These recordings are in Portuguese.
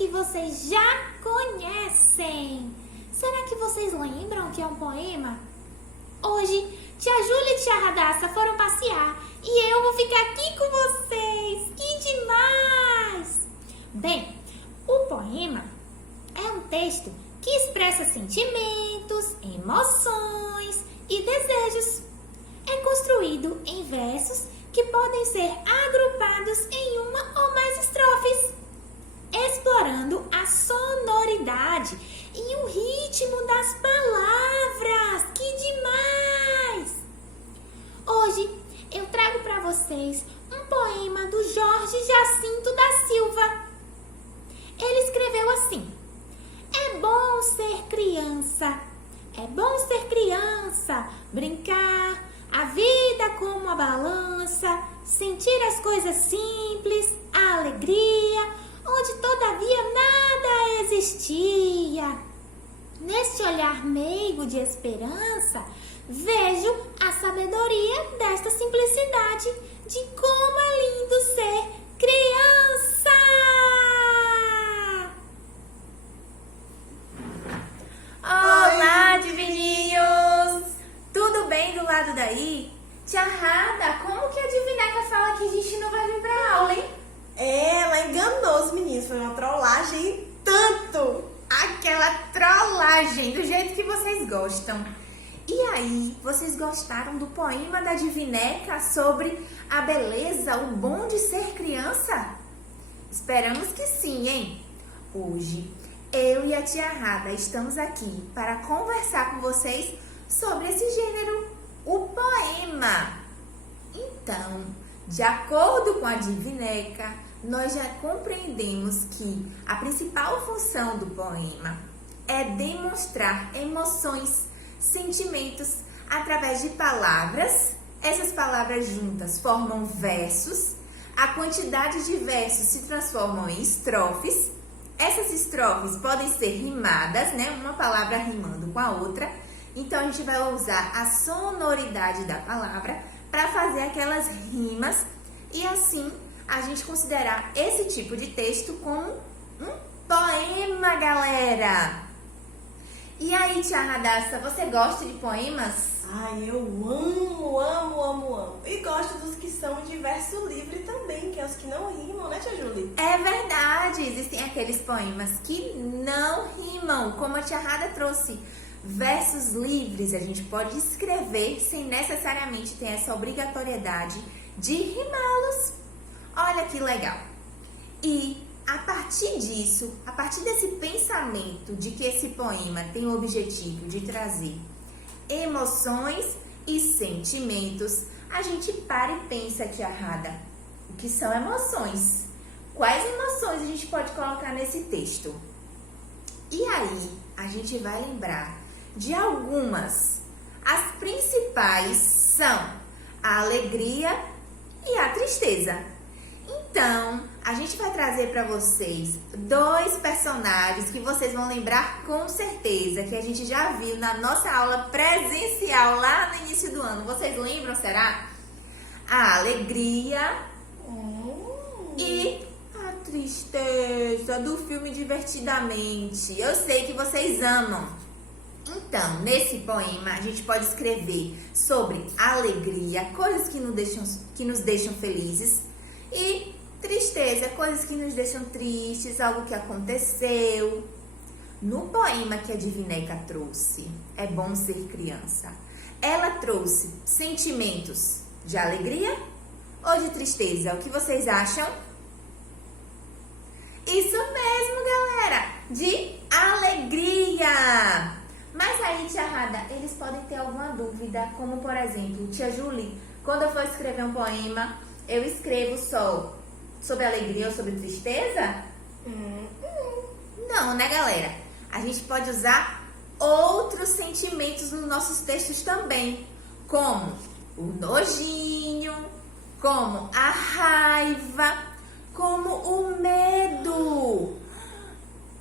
que vocês já conhecem. Será que vocês lembram o que é um poema? Hoje, tia Júlia e tia Radassa foram passear e eu vou ficar aqui com vocês. Que demais! Bem, o poema é um texto que expressa sentimentos, emoções e desejos. É construído em versos que podem ser agrupados em uma ou mais estrofes, explorando a sonoridade e o ritmo das palavras. Que demais! Hoje eu trago para vocês um poema do Jorge Jacinto da Silva. Ele escreveu assim: é bom ser criança, é bom ser criança, brincar, a vida como uma balança, sentir as coisas simples, a alegria, onde todavia nada existia. Neste olhar meigo de esperança, vejo a sabedoria desta simplicidade, de como é lindo ser criança. Olá, divininhos! Tudo bem do lado daí? Tia Rada, como que a Divineca fala que a gente não vai vir pra aula, hein? Ela enganou os meninos, foi uma trollagem e tanto! Aquela trollagem, do jeito que vocês gostam. E aí, vocês gostaram do poema da Divineca sobre a beleza, o bom de ser criança? Esperamos que sim, hein? Hoje, eu e a tia Rada estamos aqui para conversar com vocês sobre esse gênero, o poema. Então, de acordo com a Divineca, nós já compreendemos que a principal função do poema é demonstrar emoções, sentimentos através de palavras. Essas palavras juntas formam versos. A quantidade de versos se transformam em estrofes. Essas estrofes podem ser rimadas, né? Uma palavra rimando com a outra. Então, a gente vai usar a sonoridade da palavra para fazer aquelas rimas e assim a gente considerar esse tipo de texto como um poema, galera. E aí, tia Radassa, você gosta de poemas? Ai, eu amo. E gosto dos que são de verso livre também, que é os que não rimam, né, tia Júlia? É verdade, existem aqueles poemas que não rimam, como a tia Rada trouxe. Versos livres, a gente pode escrever sem necessariamente ter essa obrigatoriedade de rimá-los. Olha que legal! E a partir disso, a partir desse pensamento de que esse poema tem o objetivo de trazer emoções e sentimentos, a gente para e pensa, tia Rada, o que são emoções? Quais emoções a gente pode colocar nesse texto? E aí, a gente vai lembrar de algumas. As principais são a alegria e a tristeza. Então, a gente vai trazer para vocês dois personagens que vocês vão lembrar com certeza, que a gente já viu na nossa aula presencial lá no início do ano. Vocês lembram, será? A alegria e a tristeza do filme Divertidamente. Eu sei que vocês amam. Então, nesse poema, a gente pode escrever sobre alegria, coisas que nos deixam felizes, e tristeza, coisas que nos deixam tristes, algo que aconteceu. No poema que a Divineca trouxe, É Bom Ser Criança, ela trouxe sentimentos de alegria ou de tristeza? O que vocês acham? Isso mesmo, galera, de alegria! Mas aí, tia Rada, eles podem ter alguma dúvida, como por exemplo, tia Julie, quando eu for escrever um poema, eu escrevo só sobre alegria ou sobre tristeza? Não, né, galera? A gente pode usar outros sentimentos nos nossos textos também, como o nojinho, como a raiva, como o medo,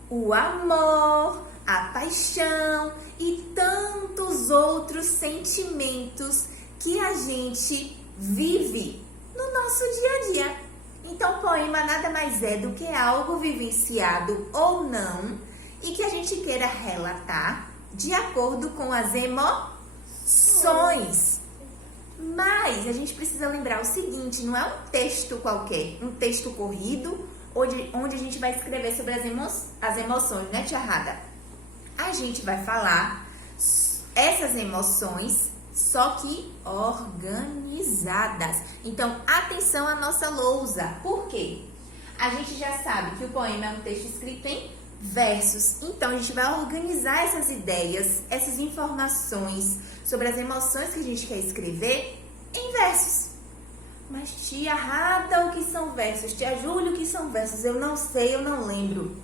o amor, a paixão e tantos outros sentimentos que a gente vive no nosso dia a dia. Então, poema nada mais mais é do que algo vivenciado ou não e que a gente queira relatar de acordo com as emoções. Mas a gente precisa lembrar o seguinte, não é um texto qualquer, um texto corrido, onde a gente vai escrever sobre as emoções, né, tia Rada? A gente vai falar essas emoções, só que organizadas. Então, atenção à nossa lousa. Por quê? A gente já sabe que o poema é um texto escrito em versos. Então, a gente vai organizar essas ideias, essas informações sobre as emoções que a gente quer escrever em versos. Mas, tia Rada, o que são versos? Tia Júlia, o que são versos? Eu não sei, eu não lembro.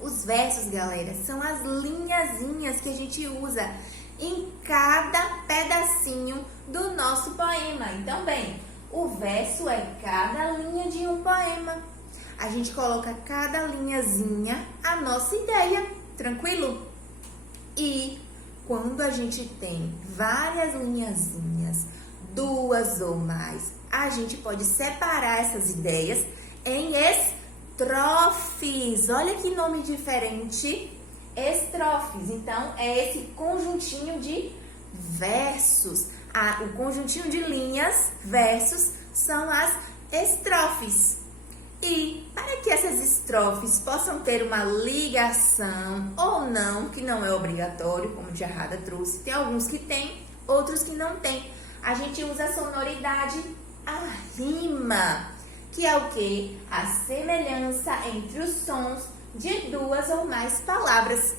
Os versos, galera, são as linhazinhas que a gente usa em cada pedacinho do nosso poema. Então, bem, o verso é cada linha de um poema. A gente coloca cada linhazinha a nossa ideia, tranquilo? E quando a gente tem várias linhazinhas, 2 ou mais, a gente pode separar essas ideias em estrofes. Olha que nome diferente. Estrofes. Então, é esse conjuntinho de versos. O conjuntinho de linhas, versos, são as estrofes. E para que essas estrofes possam ter uma ligação ou não, que não é obrigatório, como a tia Rada trouxe, tem alguns que tem, outros que não tem. A gente usa a sonoridade, a rima, que é o quê? A semelhança entre os sons de 2 ou mais palavras.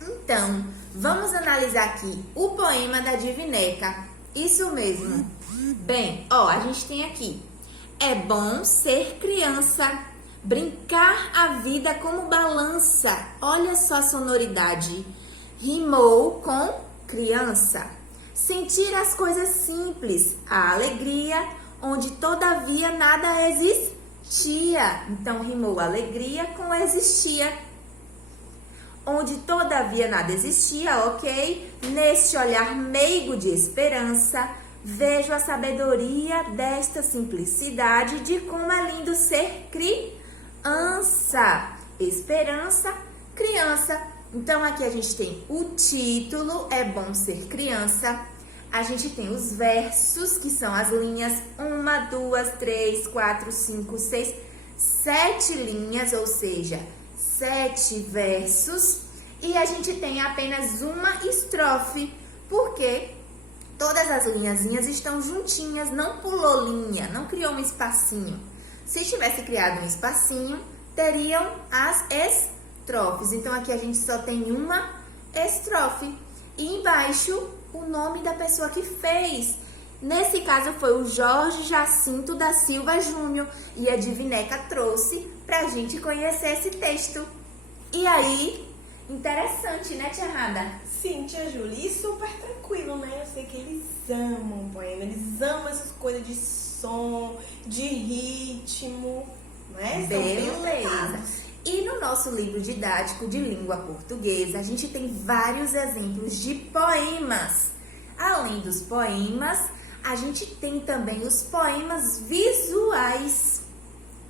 Então, vamos analisar aqui o poema da Divineca. Isso mesmo. Bem, a gente tem aqui. É bom ser criança, brincar a vida como balança. Olha só a sonoridade. Rimou com criança. Sentir as coisas simples, a alegria, onde todavia nada existia. Então, rimou alegria com existia. Onde todavia nada existia, ok? Neste olhar meigo de esperança, vejo a sabedoria desta simplicidade de como é lindo ser criança. Esperança, criança. Então, aqui a gente tem o título, é bom ser criança. A gente tem os versos, que são as linhas 1, 2, 3, 4, 5, 6, 7 linhas, ou seja, 7 versos. E a gente tem apenas uma estrofe, porque todas as linhazinhas estão juntinhas, não pulou linha, não criou um espacinho. Se tivesse criado um espacinho, teriam as estrofes. Então, aqui a gente só tem uma estrofe. E embaixo, o nome da pessoa que fez. Nesse caso, foi o Jorge Jacinto da Silva Júnior. E a Divineca trouxe pra gente conhecer esse texto. E aí, interessante, né, tia Rada? Sim, tia Júlia, e super tranquilo, né? Eu sei que eles amam o poema, eles amam essas coisas de som, de ritmo, né? Beleza. E no nosso livro didático de língua portuguesa, a gente tem vários exemplos de poemas. Além dos poemas, a gente tem também os poemas visuais.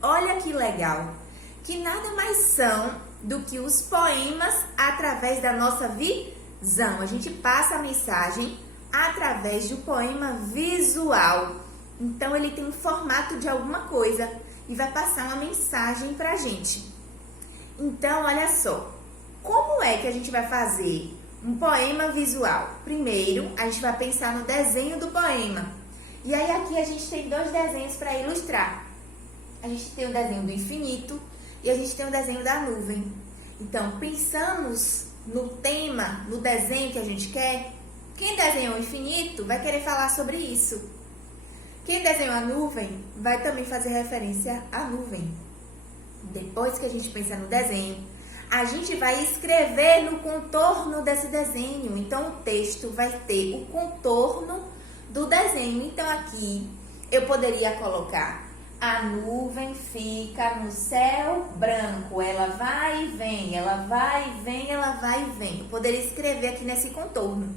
Olha que legal, que nada mais são do que os poemas através da nossa visão. A gente passa a mensagem através do poema visual. Então, ele tem um formato de alguma coisa e vai passar uma mensagem pra gente. Então, olha só, como é que a gente vai fazer um poema visual? Primeiro, a gente vai pensar no desenho do poema. E aí, aqui a gente tem 2 desenhos para ilustrar. A gente tem o desenho do infinito e a gente tem o desenho da nuvem. Então, pensamos no tema, no desenho que a gente quer. Quem desenhou o infinito vai querer falar sobre isso. Quem desenhou a nuvem vai também fazer referência à nuvem. Depois que a gente pensa no desenho, a gente vai escrever no contorno desse desenho. Então, o texto vai ter o contorno do desenho. Então, aqui eu poderia colocar: a nuvem fica no céu branco, ela vai e vem, ela vai e vem, ela vai e vem. Eu poderia escrever aqui nesse contorno.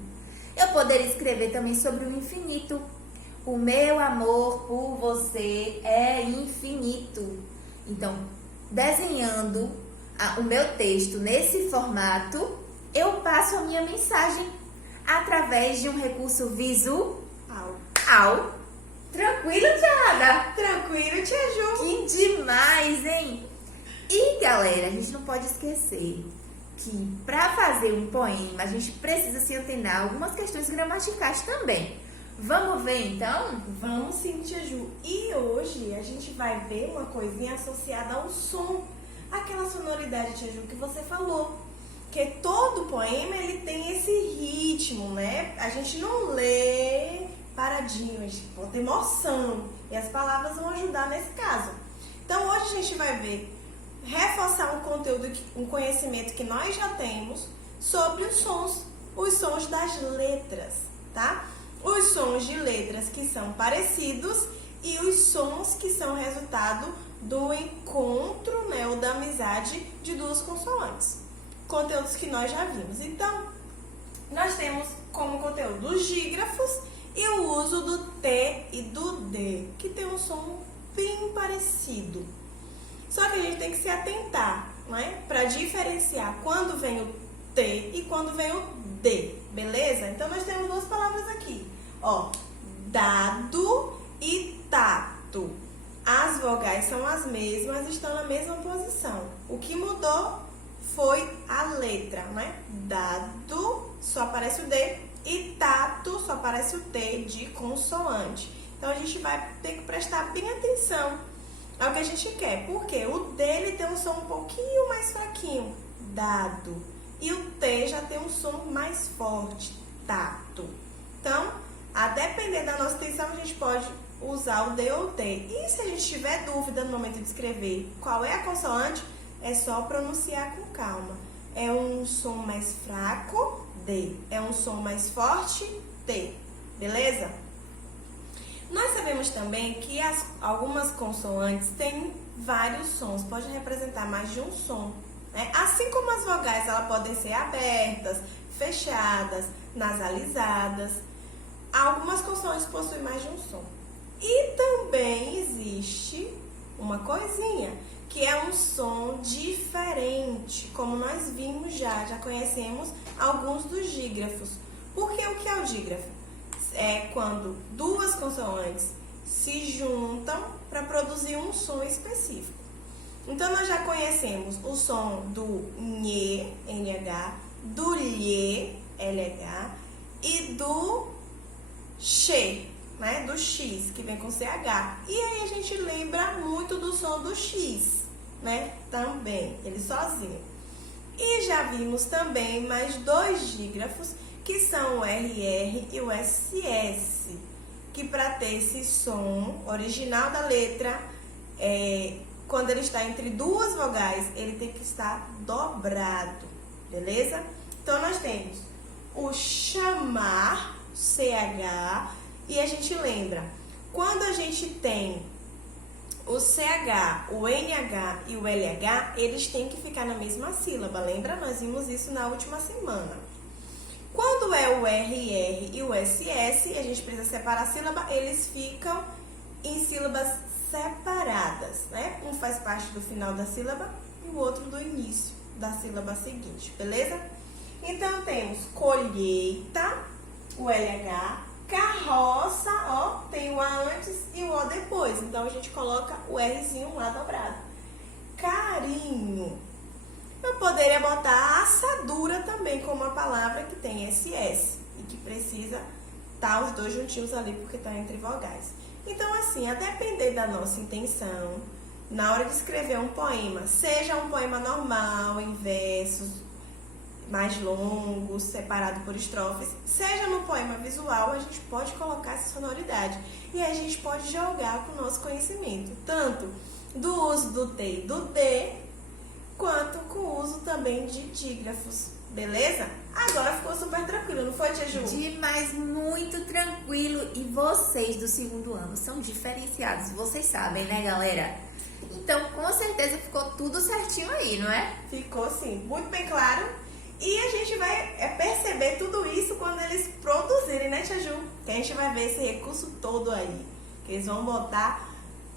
Eu poderia escrever também sobre o infinito. O meu amor por você é infinito. Então, desenhando o meu texto nesse formato, eu passo a minha mensagem através de um recurso visual. Tranquilo, Tiara? Tranquilo, Tia Ju. Que demais, hein? E, galera, a gente não pode esquecer que para fazer um poema, a gente precisa se antenar a algumas questões gramaticais também. Vamos ver, então? Vamos sim, Tia Ju. E hoje a gente vai ver uma coisinha associada ao som. Aquela sonoridade, Tia Ju, que você falou. Que todo poema, ele tem esse ritmo, né? A gente não lê paradinho, a gente bota emoção. E as palavras vão ajudar nesse caso. Então, hoje a gente vai ver, reforçar um conteúdo, um conhecimento que nós já temos sobre os sons das letras, tá? Os sons de letras que são parecidos e os sons que são resultado do encontro, né, ou da amizade de duas consoantes. Conteúdos que nós já vimos. Então, nós temos como conteúdo os dígrafos e o uso do T e do D, que tem um som bem parecido. Só que a gente tem que se atentar, né, para diferenciar quando vem o T e quando vem o D, beleza? Então, nós temos duas palavras aqui, ó, dado e tato. As vogais são as mesmas, estão na mesma posição. O que mudou foi a letra, né? Dado, só aparece o D, e tato, só aparece o T de consoante. Então, a gente vai ter que prestar bem atenção ao que a gente quer, porque o D ele tem um som um pouquinho mais fraquinho, dado, e o T já tem um som mais forte, tato. Então, a depender da nossa intenção, a gente pode usar o D ou o T. E se a gente tiver dúvida no momento de escrever qual é a consoante, é só pronunciar com calma. É um som mais fraco, D. É um som mais forte, T. Beleza? Nós sabemos também que algumas consoantes têm vários sons, pode representar mais de um som, né? Assim como as vogais, elas podem ser abertas, fechadas, nasalizadas. Algumas consoantes possuem mais de um som. E também existe uma coisinha, que é um som diferente, como nós vimos já conhecemos alguns dos dígrafos. Porque o que é o dígrafo? É quando duas consoantes se juntam para produzir um som específico. Então, nós já conhecemos o som do NH, NH, do LH, LH, e do X, né? Do X, que vem com CH. E aí a gente lembra muito do som do X, né? Também, ele sozinho. E já vimos também mais dois dígrafos, que são o RR e o SS, que para ter esse som original da letra, quando ele está entre duas vogais, ele tem que estar dobrado, beleza? Então, nós temos o chamar, CH, e a gente lembra, quando a gente tem o CH, o NH e o LH, eles têm que ficar na mesma sílaba, lembra? Nós vimos isso na última semana. Quando é o RR e o SS, a gente precisa separar a sílaba, eles ficam em sílabas separadas, né? Um faz parte do final da sílaba e o outro do início da sílaba seguinte, beleza? Então, temos colheita, o LH, carroça, ó, tem o A antes e o O depois. Então, a gente coloca o Rzinho lá dobrado. Carinho. Eu poderia botar assadura também como uma palavra que tem SS e que precisa estar os dois juntinhos ali porque está entre vogais. Então, assim, a depender da nossa intenção, na hora de escrever um poema, seja um poema normal, em versos mais longos, separado por estrofes, seja no poema visual, a gente pode colocar essa sonoridade. E aí a gente pode jogar com o nosso conhecimento, tanto do uso do T e do D, quanto com o uso também de dígrafos, beleza? Agora ficou super tranquilo, não foi, Tia Ju? Demais, muito tranquilo. E vocês do segundo ano são diferenciados, vocês sabem, né, galera? Então, com certeza ficou tudo certinho aí, não é? Ficou sim, muito bem claro. E a gente vai perceber tudo isso quando eles produzirem, né, Tia Ju? Que a gente vai ver esse recurso todo aí, que eles vão botar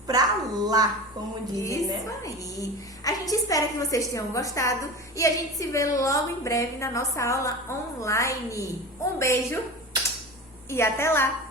pra lá, como dizem, Isso né? aí. A gente espera que vocês tenham gostado e a gente se vê logo em breve na nossa aula online. Um beijo e até lá!